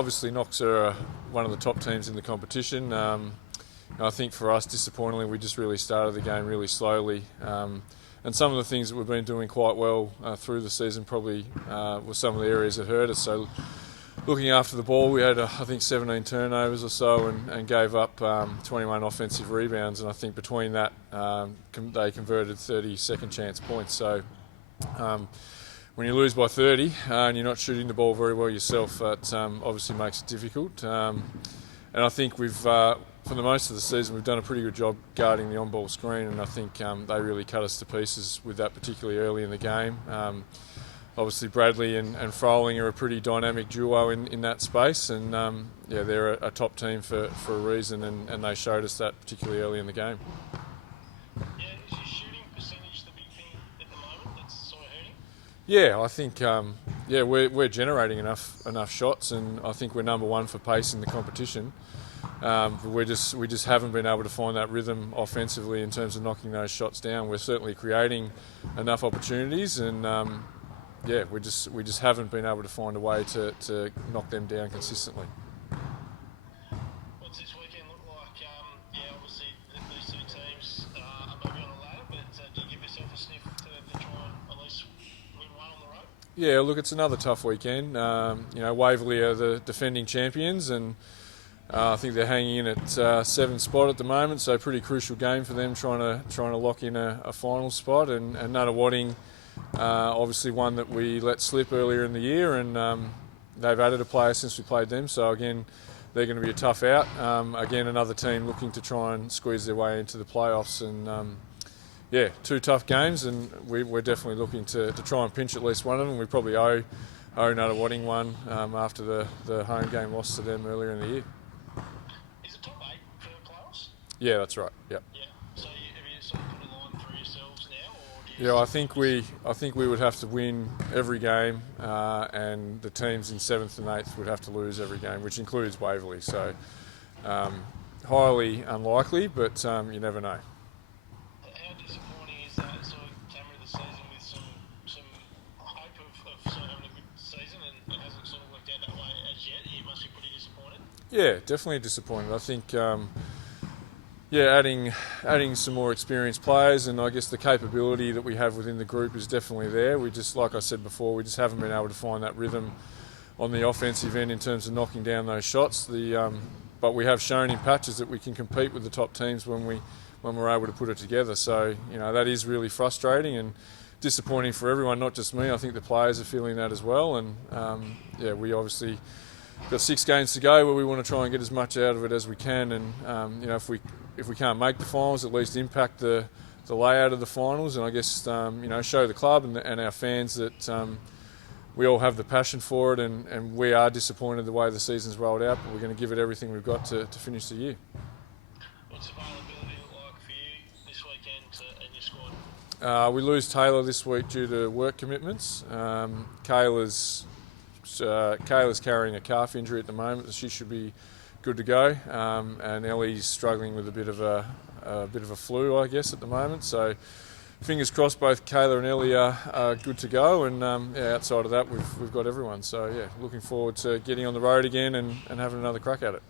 Obviously, Knox are one of the top teams in the competition. I think for us, disappointingly, we just really started the game really slowly. And some of the things that we've been doing quite well through the season probably were some of the areas that hurt us. So looking after the ball, we had, I think, 17 turnovers or so and gave up 21 offensive rebounds. And I think between that, they converted 30 second chance points. So when you lose by 30 and you're not shooting the ball very well yourself, that obviously makes it difficult. And I think we've, for the most of the season, we've done a pretty good job guarding the on-ball screen, and I think they really cut us to pieces with that, particularly early in the game. Obviously, Bradley and Froling are a pretty dynamic duo in that space, and they're a top team for a reason, and they showed us that particularly early in the game. Yeah, is your shooting percentage the big thing at the moment that's sort of hurting? Yeah, I think we're generating enough shots, and I think we're number one for pace in the competition. But we just haven't been able to find that rhythm offensively in terms of knocking those shots down. We're certainly creating enough opportunities, and we just haven't been able to find a way to knock them down consistently. What's this weekend look like? Obviously these two teams are maybe on a ladder, but do you give yourself a sniff to try and at least win one on the road? Yeah, look, it's another tough weekend. Waverley are the defending champions, and I think they're hanging in at 7th spot at the moment, so pretty crucial game for them, trying to lock in a final spot. And Nunawading, obviously one that we let slip earlier in the year, and they've added a player since we played them. So again, they're going to be a tough out. Again, another team looking to try and squeeze their way into the playoffs. And two tough games, and we're definitely looking to try and pinch at least one of them. We probably owe Nunawading one after the home game loss to them earlier in the year. Is it top 8 for the playoffs? Yeah, that's right. Yep. Yeah. So have you sort of put a line through yourselves now, or do you? Yeah, I think we would have to win every game, and the teams in 7th and 8th would have to lose every game, which includes Waverley. So highly unlikely, but you never know. How disappointing is that sort of came into the season with some hope of sort of having a good season, and it hasn't sort of worked out that way as yet? You must be pretty disappointed. Yeah, definitely disappointed. I think, adding some more experienced players, and I guess the capability that we have within the group is definitely there. We just, like I said before, we just haven't been able to find that rhythm on the offensive end in terms of knocking down those shots. But we have shown in patches that we can compete with the top teams when we're able to put it together. So that is really frustrating and disappointing for everyone, not just me. I think the players are feeling that as well, and we obviously got 6 games to go where we want to try and get as much out of it as we can, and if we can't make the finals, at least impact the layout of the finals, and I guess show the club and our fans that we all have the passion for it, and we are disappointed the way the season's rolled out, but we're going to give it everything we've got to finish the year. What's availability look like for you this weekend in your squad? We lose Taylor this week due to work commitments. Kayla's carrying a calf injury at the moment, so she should be good to go. And Ellie's struggling with a bit of a flu, I guess, at the moment. So fingers crossed, both Kayla and Ellie are good to go. And outside of that, we've got everyone. So looking forward to getting on the road again and having another crack at it.